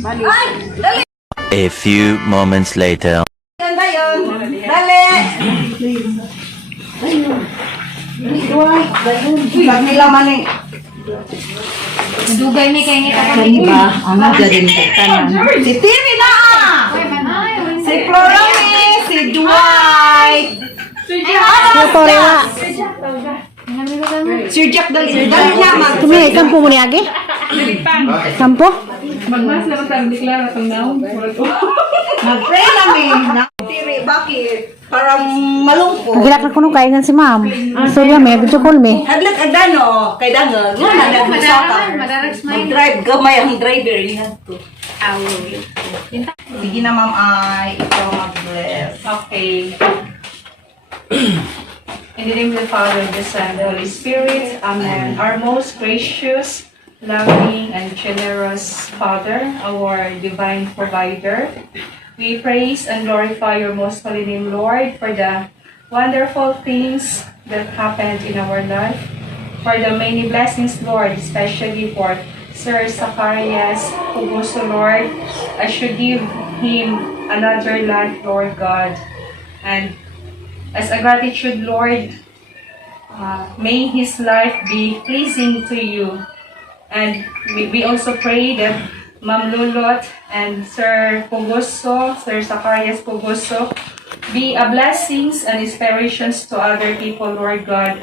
A few moments later. Ganda yun. Dali. Pag nila maning. Dugay ni kay ni ka Diba? Ang galing ka kanan. Si Tiri na! Si Florami! Si Dwight! Ito rewa. Sir Jack dali. Dali naman. Kumi, sampo mo ni Agi? Sampo? Magmas na lang deklara itong naon. Mag-pray namin. Tiri, bakit? Parang malungkot. Nagilak na kuno kaingan si ma'am. Sorry me, video call me. Hadlag agano, kay dangan. Nga nag-usapan. Mag-drive, gamay ang driver. Yan to. Sige na ma'am ay, ikaw mag-bless. Okay. In the name of the Father, the Son, the Holy Spirit. Amen. Our most gracious, loving, and generous Father, our divine provider, we praise and glorify your most holy name, Lord, for the wonderful things that happened in our life, for the many blessings, Lord, especially for Sir Zacharias Puguso, Lord, as you give him another life, Lord God. And as a gratitude, Lord, may his life be pleasing to you. And we also pray that Ma'am Lulot and Sir Puguso, Sir Zacharias Puguso, be a blessings and inspirations to other people, Lord God,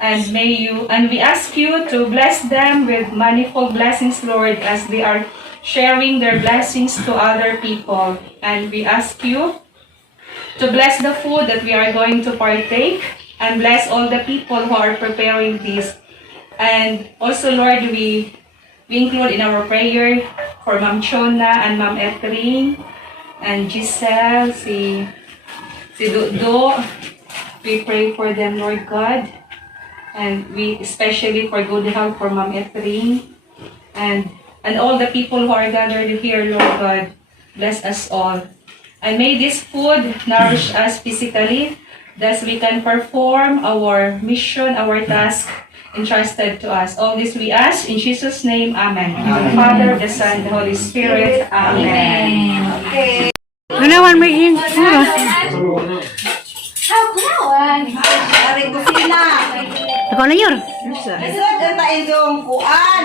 and we ask you to bless them with manifold blessings, Lord, as they are sharing their blessings to other people. And we ask you to bless the food that we are going to partake, and bless all the people who are preparing this. And also, Lord, we include in our prayer for Ma'am Chona and Ma'am Etring and Giselle, si Dudo. We pray for them, Lord God. And we especially for good health for Ma'am Etring and all the people who are gathered here, Lord God. Bless us all. And may this food nourish us physically, thus we can perform our mission, our task entrusted to us. All this we ask in Jesus' name. Amen. In the Father, the Son, the Holy Spirit. Amen. Okay. Ano may in? Aring kusina. Ako na yun. Ito, ganda yung kuan.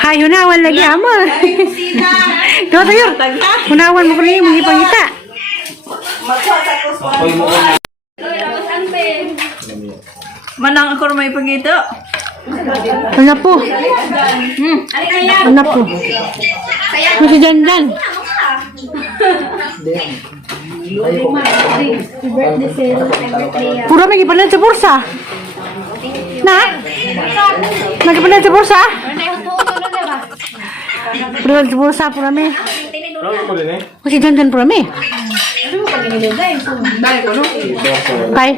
Hay, hunawan lagi amo. Aring kusina. Ikaw tayo. Hunawan mo ko rin yung mga ipangita. Magsasatos kuan. Manang ako may pagito. Ano po? Ano po? Kasi dyan dyan. Pura may ipanan sa bursa. Na? Nagipanan sa bursa? Pura sa bursa, pura may. Kasi dyan dyan pura may. Kay?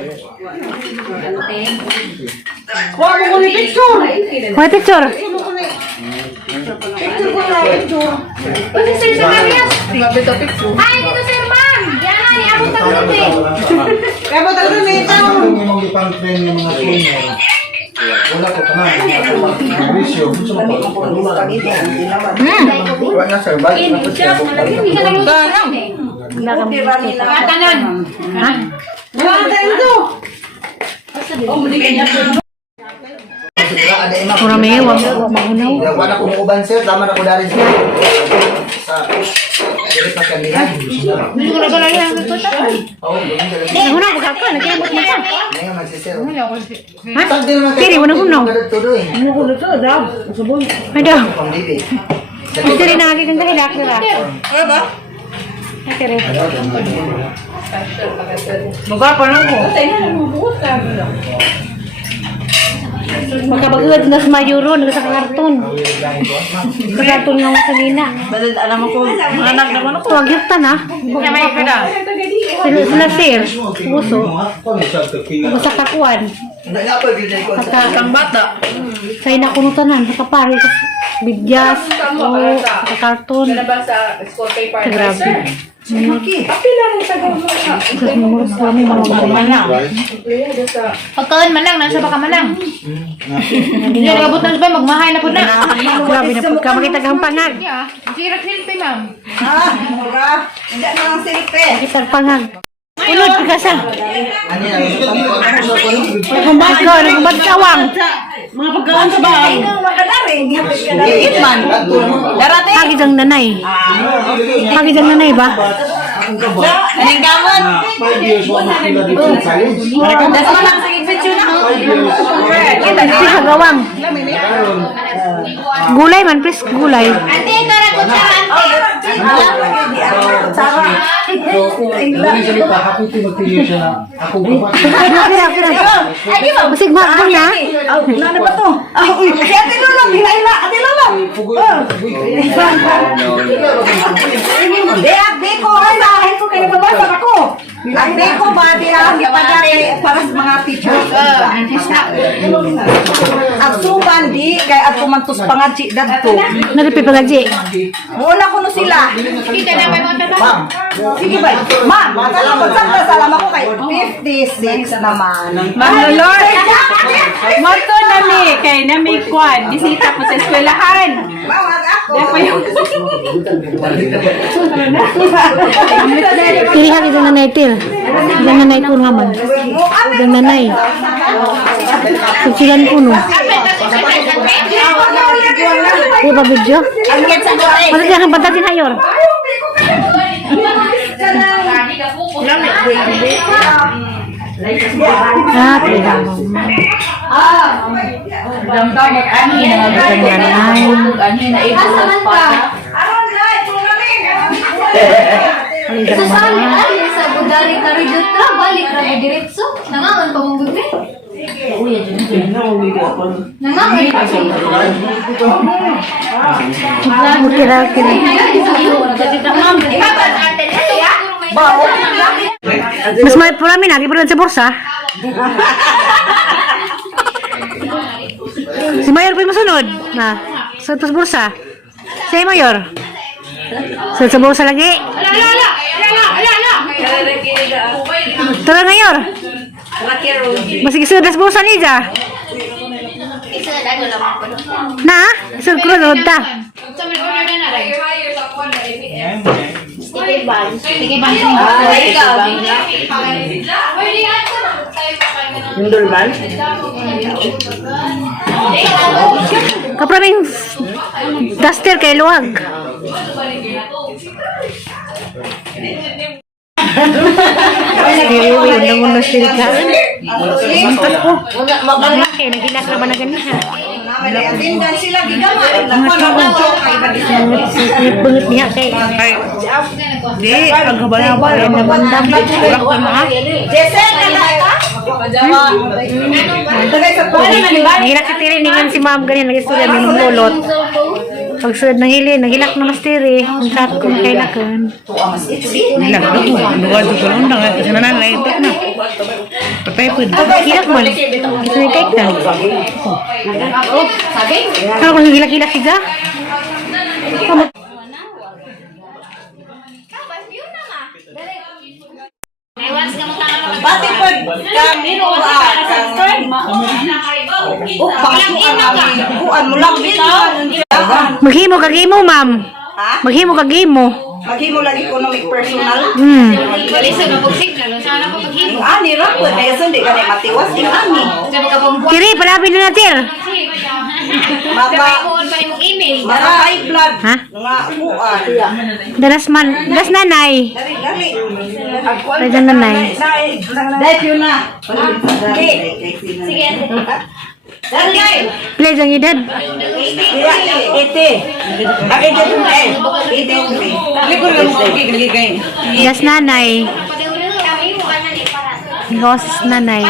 Huwag mo ni picture. May picture? Kasi Sir Zacharias. Ay, dito Sir Ma'am. Yan na, iabot ang lupi. Kaya ba talaga may ito? Kung yung mga ipang-train ng mga trainer, wala ko ka na. Mauricio, gusto mo pa. Wala na sir, balik na po siya. Hindi ka nag-uusap eh. Katanan. Ha? Wala ito. Pura may, wag mahunaw. Wala ko uban sir, tama na ko dali sir. Sa direct na kanila. Hindi ko na pala yan. Nahunaw, magkaka. Nagkayabot mo ka. Ngayon magsisir. Ha? Tiri, wala hunaw. Ay daw. Pambibi. Ay, tiri na agad ang kahilak nila. Ano ba? Ay, tiri. Magapa lang ko. Magkabagod na sa mayuro, sa karton. Sa karton nga sa nina. Balad, alam mo ko, anak naman ako. Huwag yun na. May ka na. Sila sir, puso. Sa kakuan. Isang bata. Sa inakulutan sa kapari. Sa bidyas. O, sa karton. Sa school paper. Grabe. Pagkaon manang, nasa baka manang. Hindi nagabot na ba, magmahay na po na. Grabe na pagka makita kang pangag. Sirak silpi, ma'am. Mura. Hindi na lang silipin. Makita pangag. Ulod ka sa. Ano yan? Ikaw, nagubad kawang. Mga pagkaon sa bahay. Liit man. Darating. Hagis ang nanay. Hagis ang nanay ba? Anong gamon? 5 years, wala sila dito sa college. Das mo lang sa picture na. Ito hagawang. Gulay man, please, gulay. Ate, ito na ko sa ante. So, hindi salita, happy to mag-figure siya na ako ba? Masig magbol na. Ano ba to? Uy, si Ate Lolo, hila. Ate Lolo. Ate ko, ay ko kayo babasa ako. Ate ko ba, di lang ipadari para sa mga teachers. Ang suban, di, kaya at kumantos pangadji dadto. Naripi pagaji. Muna ko no sila. Kita na may mga Ma'am, Sige ba? Ma'am, salamat ko kay 56 naman. Mahal Lord, moto nami kay nami kwan bisita po sa eskwelahan. Mawag ako. Kiri hagis ang nanay til. Ang nanay ko naman. Ang nanay. Susilan ko no. Iya ba video? Masig ka kang patatin hayor. Ah, tidak mau. Sasali ay sa budari karidot ka, balik ra mo diretso. Nangangan pa mong bebe. Nangangan pa siya. Kira kira. Mas may pula mina, di pernah sa borsa. Si Mayor pa masunod. Na, sa borsa. Si Mayor. Sa borsa lagi. Tara Mayor. Masih kisah das borsa ni ja. Na, isur kuro roda. Kapraming duster kay luwag. Hindi mo na sila. Mantas ko. Malaki, nagilak na ba na ganyan? Atindan sila gigamay. Bengit niya kay. Di, agabal-abal. Nabandam. Kurang ko mga. Jesen na ka? Nahilak si Tiri, ningan si ma'am ganyan. Nag-istorya ng lulot. Pag sulad ng hili, nagilak na mas Tiri. Kung saan kung kailakan. Nagilak na ko. Luwad ko lang na. Kasi nananay, ito na. Patay po. Hilak man. Ito yung cake na. Kalau kung hilak-hilak siya. Pati po kami kuan mo lang Maghimo kagimo, ma'am. Maghimo kagimo. Maghimo lagi economic personal. Balisa na pag signal, sana ko paghimo. Ani ra po kaya sundi ka na matiwas din ani. Sabi ka pang Tiri, palapin na natin. Sabi ko pa yung email. Mara high blood. Ha? Nga kuan. Das nanay. Dali. Pwede nanay. Dahil yun na. Sige. Dali. Pwede ang edad. Ite. Ite Likod lang mo kikigay. Das nanay. Kami mo ka na ni para. Hos nanay.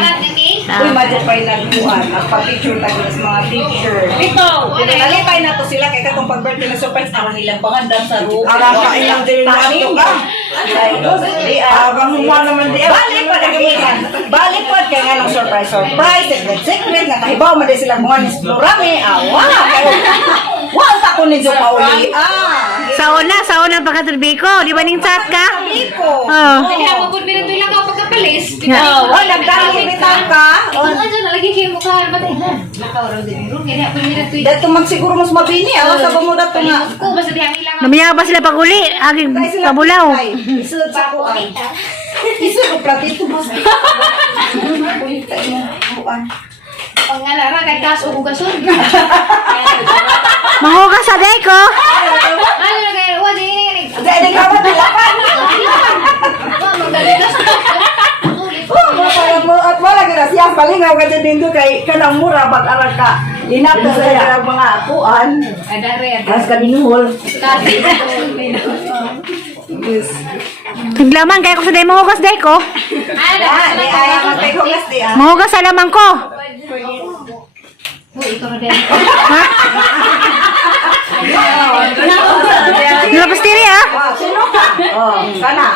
Uy, madupay na kuan. Magpa-picture tayo sa mga teacher. Ito! Pinalipay na to sila kaya katong pag-birthday na surprise ang nilang pangandang sa room. Arang ka ilang din na ato ka. Abang huwa naman di. Balik pa nagamitan. Balik pa kaya nga ng surprise. Secret nga kahibaw man din sila mga nisplurami. Awa! Wow, tako ni Jo Pauli. Sa una pagkatulbi ko. Di ba ning chat ka? Iko. Oh. Kaya mapod minito lang ako pagkapalis. Oh, nagdali bitaw ka. Oh, ano lagi kayo mukha ba tayo? Nakawaro din ron kaya ako minito. Dato man siguro mas mabini. Sa mo dato nga. Ko basta diyan lang. Namiya ba sila pag-uli? Aging kabulaw. Isod sa kuan. Isod ko platito mas. Pangalara kay kaso ugason. Mahugas sa day ko. Ano na kayo? Wa di ni. Dahil ka ba tilapan? Wa magaligas. At wala ka siya palingaw ka din kay kanang mura pag-aral ka. Inato sa mga kuan. Ada red. Mas kaminuhol. Kasi Tiglaman kaya ko sa day mahugas day ko. ada Di ayaw magpaghugas di ah. Mahugas sa lamang ko. ito na din. Lapos tiri ah. Sino ka? Oh, kana.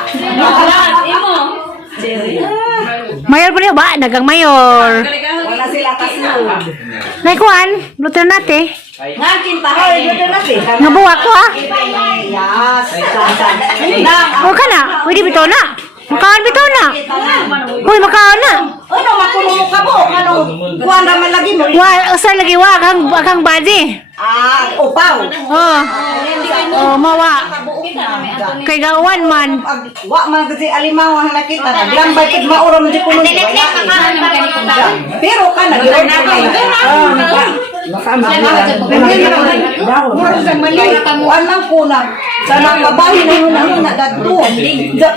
Mayor po niyo ba? Dagang mayor. Wala sila kasunod. Naikuan, luto na nate. Nga kintahoy dito natin. Nabuwa ko ah. Yes. Na. O ka na, pwede bito na. Makaan bito na. Uy, makaan na. Ano makulong ka mo? Ano? Kuha naman lagi mo. Usa lagi wa, agang body. Upaw. Oh, mawa. Kay gawan man. Wa man kasi alimaw ang nakita. Naglambay kid mauram di kuno. Pero ka na gyud kuan lang kuna. Sana kabahin na dadto.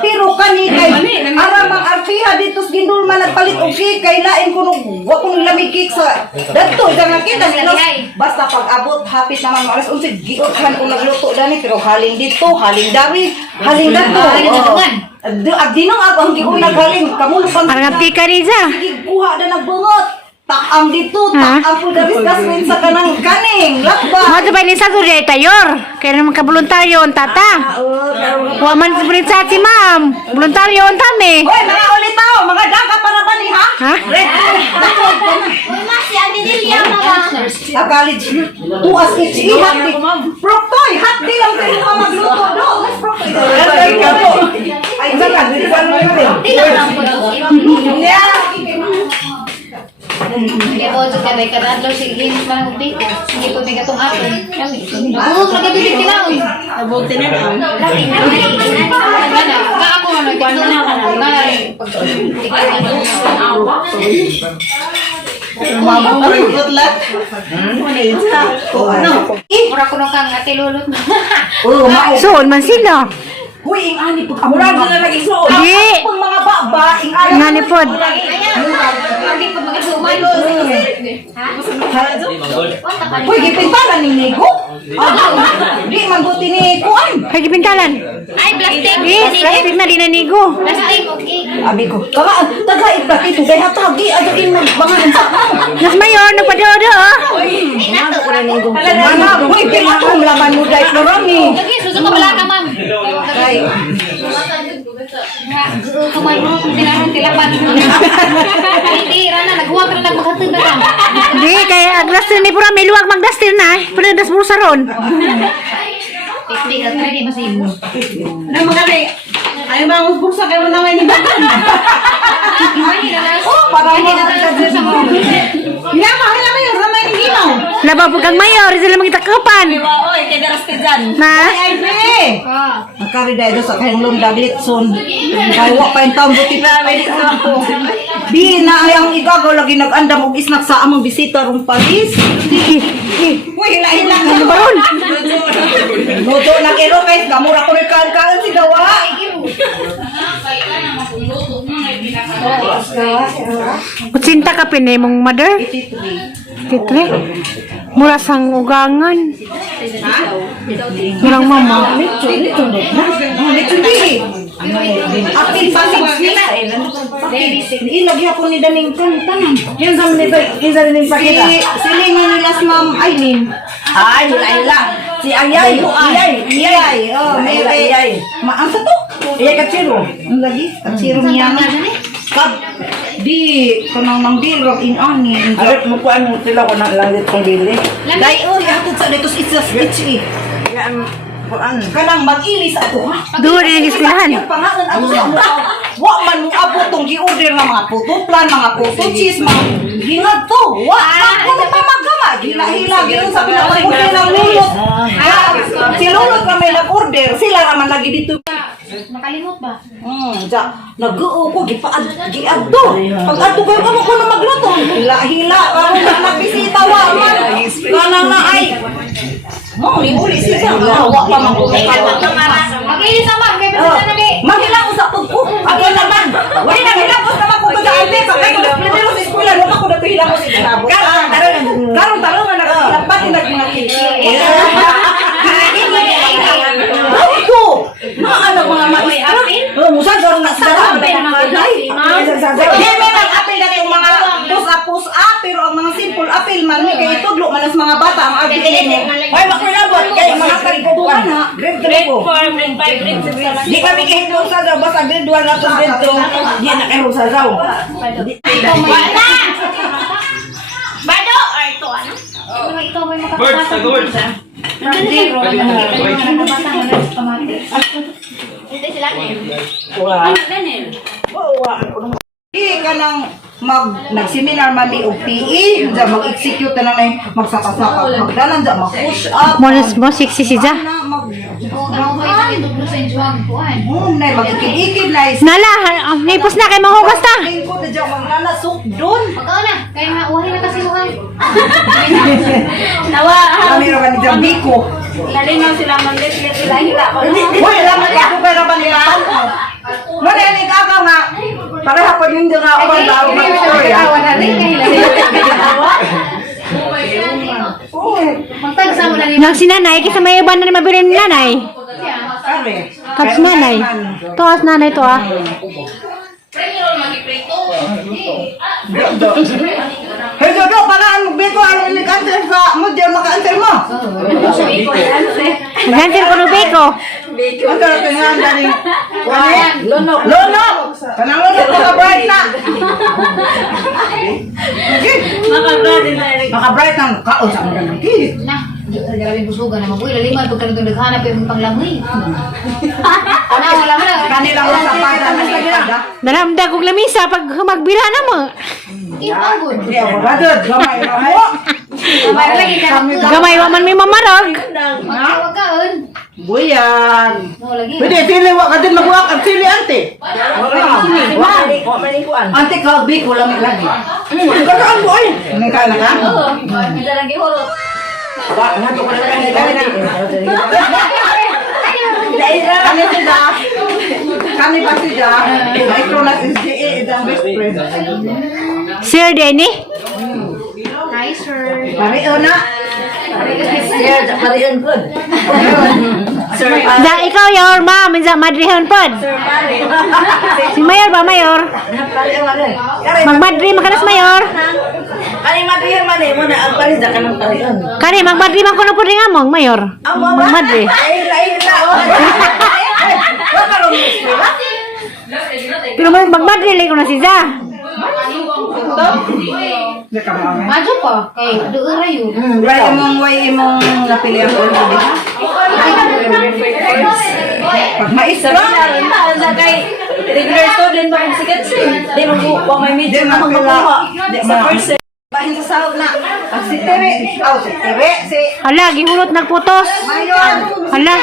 Pero kani kay aramang artiha dito sa Gindul man nagpalit og cake kay lain kuno wa kuno lamig cake sa dadto ida nakita nila. Basta pag abot hapit naman alas 11 giothan ko nagluto dani pero haling dito, haling dari, haling dato. Dinong ako ang giunag haling kamulo pang Parang tika rin siya. kuha na nagbungot. Takam dito, takam po na discussment sa kanang kaning. Lakba. Mga sabay ni sa surya tayor. Kaya naman ka voluntaryo ang tata. Wa man sa sa si ma'am. Voluntaryo ang tami. Hoy, mga ulitaw, mga daga para ba ni ha? Ha? Red. Mas yan din liya mga. Sa college, tuas itchi, hati. Proktoy, hati lang kayo ka magluto do. Mas proktoy. Ay, saka, dito pa naman kami. Yeah. Hindi ko sa kabay kadadlaw sige man update ko. Sige po may gatong ato. Oo, nagabilit kinaon. Abog tinanaw. Laki na. Kana, ka ako na nagkuan na kana. Mura ko nung kang ate lulot na. Soon man sila. Uy, ing ani pag amurag na lagi so. Di. Pag mga baba, ing ani. Nga ni pod. Lagi pa mga suman. Uy, gipintalan ni Nico. Di man buti ni Kuan. Kay gipintalan. Ay, plastic. Plastic na din na nigo. Plastic, okay. Abi ko. Kaka taga ipatito kay hatagi ayo in mga Nas mayor nagpadodo. Mana, uy, pinakong laman mo dahil marami. Lagi, susunod ka pala ka, ma'am. Kay, Kamay mo, sinahan tilapan. Hindi, Rana, naghuwag ka na nagmakatin na lang. Di kay aglastir ni pura may luwag magdastir na. Pwede das busa ron. Hindi, hindi masimo. Na mga kay ay mga usbuksa kayo naman ni Bagan. oh, para mo Sa mga Ya, mahal naman yung ramay ni Gino. Laba po kang mayor, sila magitakapan. Oy, kay daras ka dyan. Na? ay be. Nakari do sa kayong lunda glitson. Kay wa pa intang buti na Di na ayang igagaw lagi nag-andam og isnak sa among bisita rong Paris. Uy, hila-hila ka Ano ba ron? Luto na kero guys, gamura ko nagkaan si gawa. Kutsinta ka pinay mong mother? Titre? Mura sang ugangan. Mulang mama. Akin pa ilagi ako ni Daning Tantan. Yan sa mga isa rin pakita. Silingan nila si Ma'am Aileen. Ay, Ayla. Si Ayay. Ayay. Oh, may Ayay. Ang sa to? Ayay katsiro. Ang lagi? Katsiro niya. Kab, di, kanang nang bilog in-ani. Arit mo po ano sila ko na langit kong bili. Dai, oh, hatod sa dito sa Itchy. kanang mag-ilis ato ha. Doon rin ang eskwelahan. Pangalan ako sa mga wa man mo abot tong gi-order nga mga putuplan, mga putuchis, mga gingad to. Wa ako na pamagama. Hila-hila ginoon sa pinag-order ng lulot. Si lulot na may nag-order, sila naman lagi dito. Nakalimot ba? Nag-oo ko, giadto. Pag adto kayo, ano ko na magluto? Hila-hila, ano na nabisita, wa man. Kanang na ay. Uli siya. Wa pa man ko. Mag-ilis naman, kaya basta na di. Maghilamos sa pagko. Ako naman. Wala na hilamos naman ko sa ante. Pag ako nagpilitero sa eskwela, wala ko nagpilamos sa ginabot. Karon-taro nga nagpati mga kiki. Ito! Mga mga maestro. Musa garo na sa apel. Di may mag-apel na yung mga push-up, pero ang mga simple apel man, may kayo tudlo man ang mga bata, ang agilin mo. Ay, makulabot kayo, mga karikubukan ha. Grade 4, grade 5, grade 6. Di kami kahit sa daw, basta grade 1 na itong grade 2, di na kayo sa daw. Wala! Bado! Ay, ito ano? Ikaw may makakabasa. Hindi sila. Ano, Daniel? Di ka nang nag-seminar man ni og PE, mag-execute na lang magsaka-saka, magdalan dyan, mag-push up. Mo siksi si Ja. Ako ba yung itutlo sa injuhan ko? Mag-ikid-ikid na is. Nala, nipos na kay manghugas ta. Tingin ko na dyan, maglalasok doon. Pagkaw na, kaya mauwahin na kasi mukhang. Kami naman ni Jambiko. Lalingaw sila mag-let sila hila pa. Uy, alam mo ka, kung kaya naman nila. Muna yan, ikaw nga. Pareha pa yun dyan nga ako ang tao ng story. Magtagsa mo na ni Nang si nanay, kasi may iba na rin mabili ni nanay. Kare. Kaps nanay. Tuwas nanay to ah. Hey, Jodo, palaan mo, Biko, ano ilig-answer sa mo, diyan maka-answer mo. Nag-answer ko ng beko. Ang sarap yung nga, daling, Lono. Lono! Kanang lono, maka-bright na. Maka-bright na, kaon sa mga ng kilit. na. Grabe busugan na mabuhay. Laliman, pagka naghanap yung panglamoy. Ano, wala mo na. Kanilang sa pata na nila. Nalamda kong lamisa pag magbira na mo. Ipagod. Hindi ako gadod, gamay na mo. Lagi ka. Gamay wa man may mamarog. Huwag ka, un. Buyan. No, lagi. Pwede, sili, wak ka din magwak ang sili, ante. Ante ka, Biko, lamig lagi. Kakaan mo, ay. Anong ka na ka? Hindi lang gihorot. Nato ko na lang kani sila. Kani pa sila. Ito na SGA, ang best friend. Sir Denny. Hi, sir. Pariyo na. Pariyon good. Da ikaw yor ma, minsa madrihon pod. Si Mayor ba Mayor? Magmadri makanas Mayor. Kani madriyan man eh, muna ang palis ka ng pariyon. Kani magmadri man kuno pod ring among Mayor. Magmadri. Ay, wa ka ron eskwela. Pero magmadri lay ko na si Ja. Maju pa. Kay, doon rayo. Way imong napili ako. Pag maisra. Regular student ba kung sikat siya? Di mo may medyo na makuha. Sa first Bahin sa sahod na. Pag si Tere. Si Tere. Si Hala, gihulot nagputos. Mayon. Hala.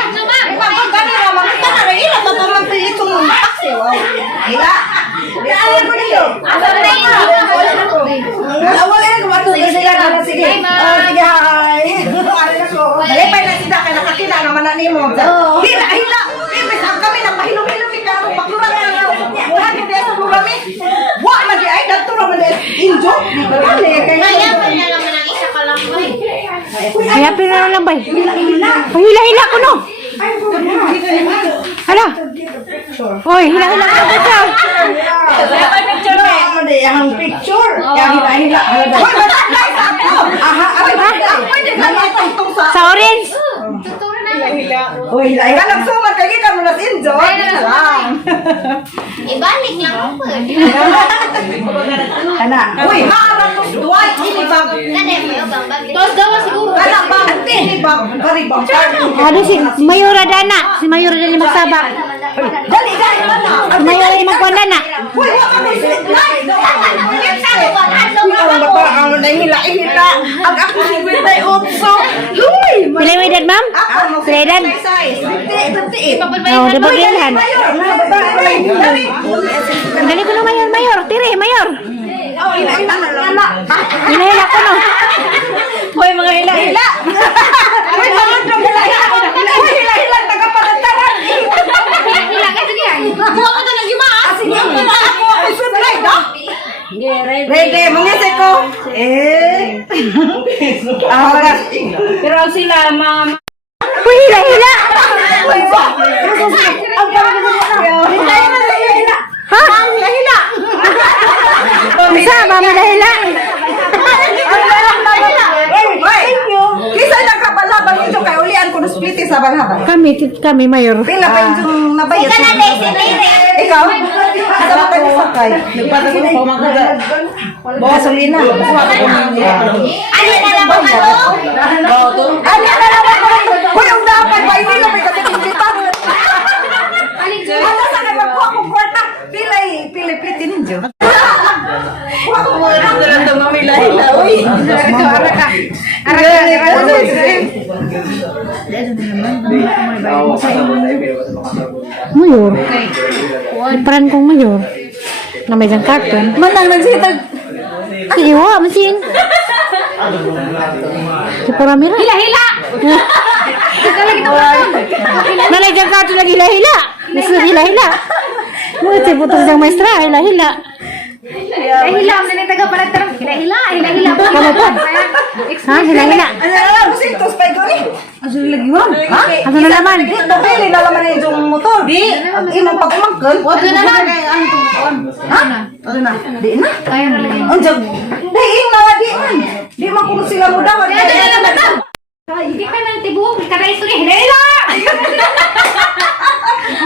Pag kanina, makita na rin. Ila, tataman pa ito mong taxi. Ila. Alam mo nito. Wala na kumato. Sige lang. Sige. Sige, hi. Dalipay na sida. Kaya nakakita naman na ni mo. Hila, hila. Kami napahilom-hilom. Pagluran na. Wala ka din sa lurami. Wala man di ay. Dagturo man di. Injo. Kaya pa na naman ang isa ka lang ba? Kaya pila lang bay. Hila-hila ko no. Hala. Oy, hila-hila ko siya. Ang picture. Hila-hila. Hoy, matay sa ako. Pwede ka matutong sa Sa orange. Tuturo na. Uy, hila-hila. Nagsumat kaya ka muna sa Injo. Ibalik lang ako. Ana. Uy, harap ko Duway, ini bag. Tos daw siguro. Kana bag, ini bag. Kari bag. Ano si Mayura Dana? Si Mayura Dana magsaba. Dali, dali, mana? Si Mayura yung magkondana. Uy, wala mo street light. Ang bata, ang nahila-hila. Ang ako si Gwentay Utso. Uy! Pila mo edad, ma'am? Pila edad? Oh, dabagilhan. Dali ko na Mayor. Tiri, Mayor. Hinahila ko no. Hoy, mga hila-hila. Uy, mga hila-hila. Tagapalantaran. Hila ka sige ay. Buwa ka na ng imaas. Sige, ako street light, ha? Ready. Ready, mangisay ko. Pero sila, mga... Uy, hila-hila. Uy, ba? Ang gawin mo na. Hila-hila. Ha? Hila-hila. Isa, ma'am, hila-hila. Thank you. Kisa nagkapalaban ito kay ulian ko na split sa balhaban. Kami, Mayor. Pila pa yung nabayad. Ikaw? Asa ba kayo sakay? Nagpatag ko mga gasolina. Ano na lang ako? Ano na naman ko? Hoy, ang dapat ba hindi na may kapitilitan? Ano sa kayo magkuha kong kwarta? Pili-pili ninyo. Kuha kong kwarta. Ito, mamila-hila. Uy. Mayor. Peran kong Mayor. Namay jang karton. Manang nagsitag. Si Iwa, masin. Si Paramira. Hila-hila. Nalay jang karton lagi hila-hila. Gusto hila-hila. Mga tibutong jang maestra, hila-hila. Hila ang nang taga pala tarong. Hila-hila. Kamu po. Ha, hila-hila. Ano na lang, gusto pa ito ni? Ano lagi mo? Ha? Ano na naman? Dito, pili na naman yung motor. Di. Ang imong pag-umangkal. Ano na lang? Ha? Ano na? Di na? Ang jag. Di, di man. Di man kung sila mo daw. Hindi ka nang tibong. Karay ito ni hila-hila.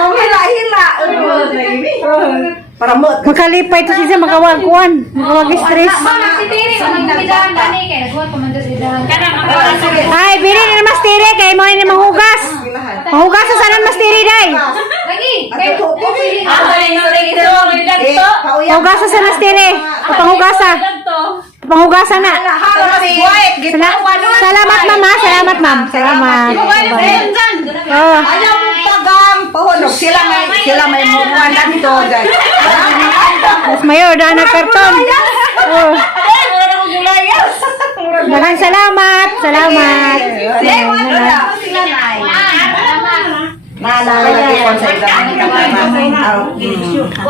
Mamila-hila. Para mo. Makalipay to siya, makawagkuan. Makawag-stress. Mga si Tiri. Mga nagbidahan ka ni. Kaya nagbuhat pa man doon sa idahan. Ay, bili na mas tiri. Kaya mo ini mahugas. Mahugas sa sana mas tiri, day. Lagi. Ang tuto. Mahugas sa sana mas tiri. Papangugasa. Papangugasa na. Salamat, mama. Salamat, ma'am. Salamat. Oh. Ayaw mo pahulog. Sila may mukuhan dito. Mas Mayor, daan na karton. Oh. Maraming salamat. Salamat.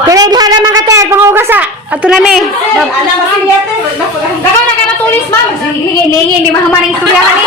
Pinaghan naman ka, Ted. Pangugasa. Ato na, may. Dagan na ka na tulis, ma'am. Lingi-lingi. Hindi mahamaning istorya ka ni.